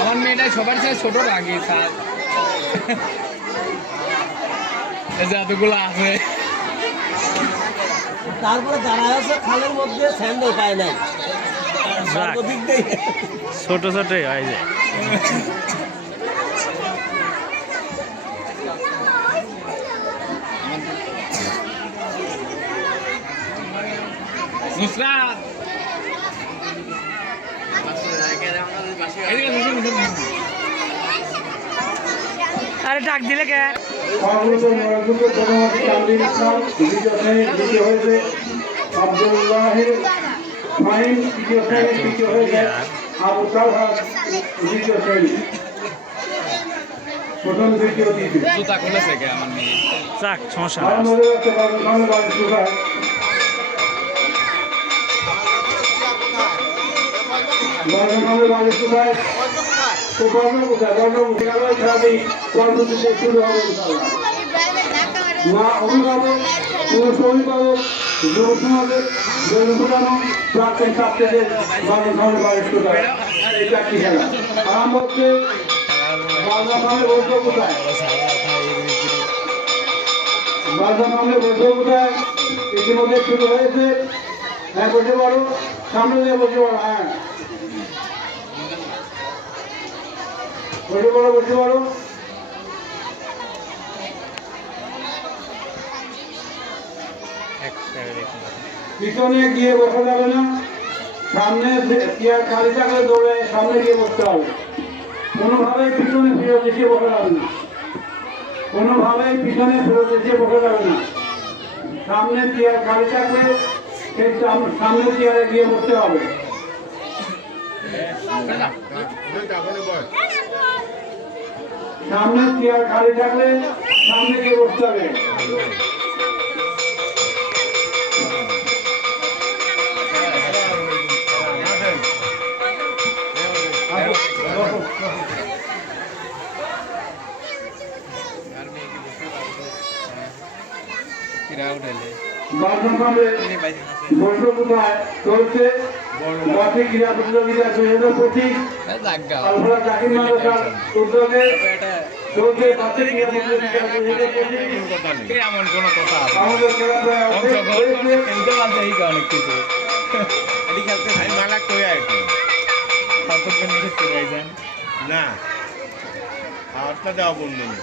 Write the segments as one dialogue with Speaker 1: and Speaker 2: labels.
Speaker 1: আমার মেয়েটা সবার সাথে ছোট লাগে এতগুলো আছে।
Speaker 2: তারপরে দাঁড়ায় আছে খালের মধ্যে স্যান্ডেল পায় নাই। দিয়ে।
Speaker 3: ছোট ছোটই হয় যায়
Speaker 1: নুসরাত।
Speaker 3: আরে ডাক দিলে কে?
Speaker 4: আব্দুল্লাহের ফাহিম তৃতীয় শ্রেণির তৃতীয় হয়েছে আবু তালহাত দ্বিতীয় শ্রেণি প্রথম দ্বিতীয় তৃতীয়
Speaker 1: জুতা খুলেছে কে আমার মেয়ে?
Speaker 3: যাক সমস্যা নাই।
Speaker 4: আরম্ভ হয়ে যাচ্ছে বাংলাদেশ বাংলাদেশ সুপার বাংলাদেশ বাংলাদেশ সুপার তো বর্ণ কোথায় বর্ণ কোথায় খেলাটি কর্মসূচি শুরু হবে ইনশাআল্লাহ। মা অভিভাবক পুরুষ অভিভাবক যুব সমাজের জনপ্রধান প্রাক্তন ছাত্রীদের বাংলাদেশ বাংলাদেশ সুপার এই চারটি খেলা? আরম্ভ হচ্ছে বাংলাদেশের বৈধ কোথায়? বাংলাদেশের বৈধ কোথায়? ইতিমধ্যে শুরু হয়েছে। হ্যাঁ বসে পারো। সামনে দিয়ে বসে পারো। হ্যাঁ। বসে পড়ো বসে পড়ো পিছনে গিয়ে বসা যাবে না। সামনে চেয়ার খালি থাকলে দৌড়ে সামনে গিয়ে বসতে হবে। কোনোভাবেই পিছনে ফেরত এসে বসা যাবে না। কোনোভাবেই পিছনে ফেরত এসে বসা যাবে না। সামনে চেয়ার খালি থাকলে সেই সাম- সামনে চেয়ারে গিয়ে বসতে হবে। সামনে চেয়ার খালি থাকলে সামনে গিয়ে বসতে হবে। চলছে। বার্ষিক ক্রীড়া প্রতিযোগিতা দুই হাজার আলফা জাকির মাদ্রাসার উদ্যোগে চলছে বার্ষিক ক্রীড়া প্রতিযোগিতা দুই হাজার পঁচিশ
Speaker 1: এমন কোনো কথা
Speaker 4: আমাদের খেলাধুলায়
Speaker 1: খেলতে পারছে এই অনেক কিছু। কতক্ষণ নিষেধ করে
Speaker 5: না। খাওয়ারটা দেওয়া বন্ধ নেই।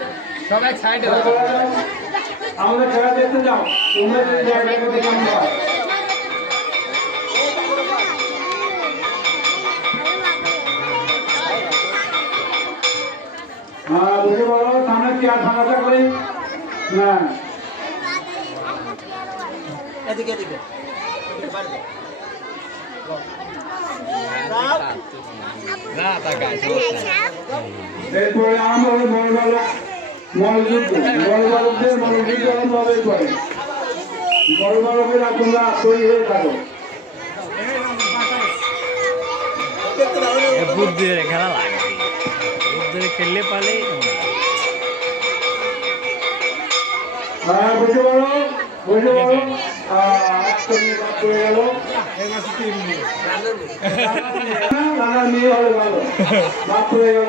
Speaker 1: সবাই সাইডে
Speaker 4: আমাদের খেলা দেখতে যাও। তোমরা যদি জায়গায় হ্যাঁ বুঝে বলো সামনে করি। না
Speaker 2: এদিকে এদিকে।
Speaker 1: না তাকায়
Speaker 4: এরপরে হবে বড় বালক মনোযুদ্ধ বড় বালকদের মনোযুদ্ধ আরম্ভ হবে এরপরে বড় বালকেরা তোমরা তৈরি হয়ে থাকো
Speaker 3: বুদ্ধি খেলা লাগবে বুদ্ধি খেললে পালে
Speaker 4: হ্যাঁ বুঝতে পারো বুঝতে পারো একটা মিনিট বাদ পড়ে গেল। রানার মেয়ে। হলে ভালো। বাদ পড়ে গেল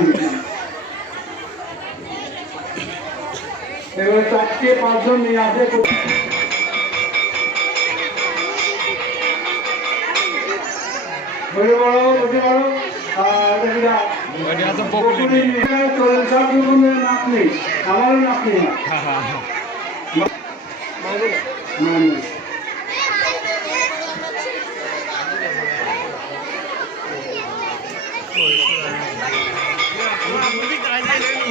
Speaker 4: মেয়ে। এবার চারটে পাঁচজন নিয়ে আসে। আমারও নাক নেই। না মানে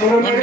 Speaker 4: তোমার